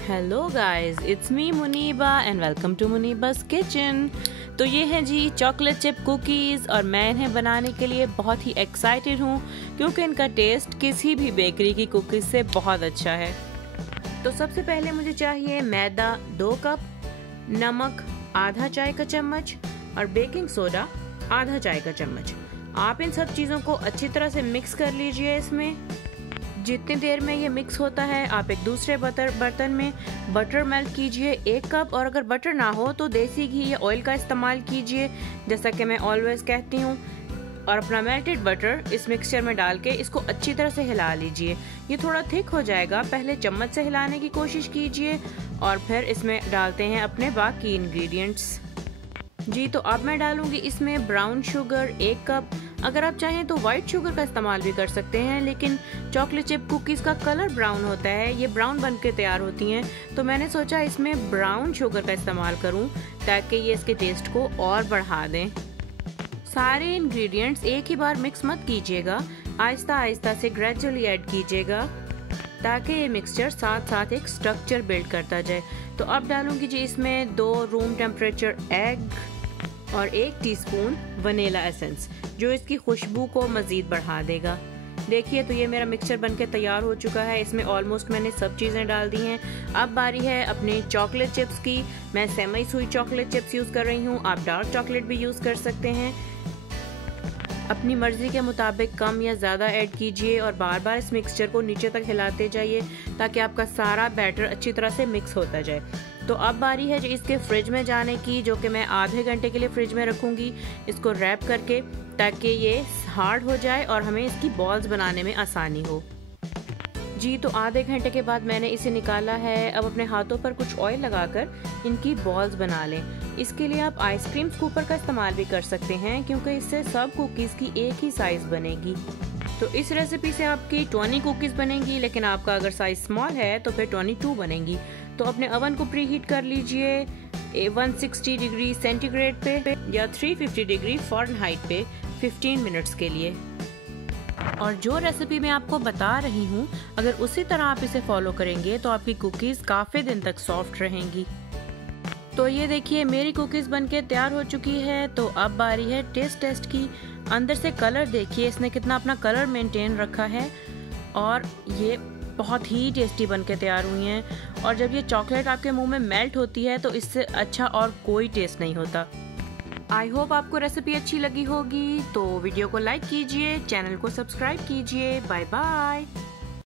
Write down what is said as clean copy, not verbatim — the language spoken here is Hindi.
Hello guys, it's me Muniba and welcome to Muniba's kitchen. तो ये है जी चॉकलेट चिप कुकीज़ और मैं इन्हें बनाने के लिए बहुत ही एक्साइटेड हूँ क्योंकि इनका टेस्ट किसी भी बेकरी की कुकीज़ से बहुत अच्छा है। तो सबसे पहले मुझे चाहिए मैदा 2 कप, नमक आधा चाय का चम्मच और बेकिंग सोडा आधा चाय का चम्मच। आप इन सब चीज़ों को अच्छी तरह से मिक्स कर लीजिए। इसमें जितनी देर में ये मिक्स होता है आप एक दूसरे बर्तन में बटर मेल्ट कीजिए 1 कप, और अगर बटर ना हो तो देसी घी या ऑयल का इस्तेमाल कीजिए जैसा कि मैं ऑलवेज कहती हूँ। और अपना मेल्टेड बटर इस मिक्सचर में डाल के इसको अच्छी तरह से हिला लीजिए। ये थोड़ा थिक हो जाएगा, पहले चम्मच से हिलाने की कोशिश कीजिए और फिर इसमें डालते हैं अपने बाकी इंग्रेडिएंट्स। जी तो अब मैं डालूंगी इसमें ब्राउन शुगर 1 कप। अगर आप चाहें तो व्हाइट शुगर का इस्तेमाल भी कर सकते हैं, लेकिन चॉकलेट चिप कुकीज़ का कलर ब्राउन होता है, ये ब्राउन बन के तैयार होती हैं, तो मैंने सोचा इसमें ब्राउन शुगर का इस्तेमाल करूं ताकि ये इसके टेस्ट को और बढ़ा दें। सारे इंग्रेडिएंट्स एक ही बार मिक्स मत कीजिएगा, आहिस्ता आहिस्ता से ग्रेजुअली ऐड कीजिएगा ताकि ये मिक्सचर साथ साथ एक स्ट्रक्चर बिल्ड करता जाए। तो अब डालूंगी जी इसमें 2 रूम टेम्परेचर एग और 1 टीस्पून वनीला एसेंस जो इसकी खुशबू को मज़ीद बढ़ा देगा। देखिए तो ये मेरा मिक्सचर बनके तैयार हो चुका है। इसमें ऑलमोस्ट मैंने सब चीज़ें डाल दी हैं। अब बारी है अपनी चॉकलेट चिप्स की। मैं सेमी सुई चॉकलेट चिप्स यूज़ कर रही हूँ, आप डार्क चॉकलेट भी यूज़ कर सकते हैं। अपनी मर्ज़ी के मुताबिक कम या ज़्यादा ऐड कीजिए और बार बार इस मिक्सचर को नीचे तक हिलाते जाइए ताकि आपका सारा बैटर अच्छी तरह से मिक्स होता जाए। तो अब बारी है जो इसके फ्रिज में जाने की, जो कि मैं आधे घंटे के लिए फ्रिज में रखूँगी इसको रैप करके, ताकि ये हार्ड हो जाए और हमें इसकी बॉल्स बनाने में आसानी हो। जी तो आधे घंटे के बाद मैंने इसे निकाला है। अब अपने हाथों पर कुछ ऑयल लगाकर इनकी बॉल्स बना लें। इसके लिए आप आइसक्रीम स्कूपर का इस्तेमाल भी कर सकते हैं क्योंकि इससे सब कुकीज़ की एक ही साइज़ बनेगी। तो इस रेसिपी से आपकी 20 कुकीज़ बनेंगी, लेकिन आपका अगर साइज़ स्मॉल है तो फिर 22 बनेंगी। तो अपने ओवन को प्री हीट कर लीजिए 160 डिग्री सेंटीग्रेड पे या 350 डिग्री फ़ारेनहाइट पे 15 मिनट्स के लिए। और जो रेसिपी मैं आपको बता रही हूँ अगर उसी तरह आप इसे फॉलो करेंगे तो आपकी कुकीज़ काफ़ी दिन तक सॉफ्ट रहेंगी। तो ये देखिए मेरी कुकीज़ बनके तैयार हो चुकी है। तो अब बारी है टेस्ट की। अंदर से कलर देखिए, इसने कितना अपना कलर मेंटेन रखा है और ये बहुत ही टेस्टी बनके तैयार हुई हैं। और जब ये चॉकलेट आपके मुंह में मेल्ट होती है तो इससे अच्छा और कोई टेस्ट नहीं होता। आई होप आपको रेसिपी अच्छी लगी होगी। तो वीडियो को लाइक कीजिए, चैनल को सब्सक्राइब कीजिए। Bye bye.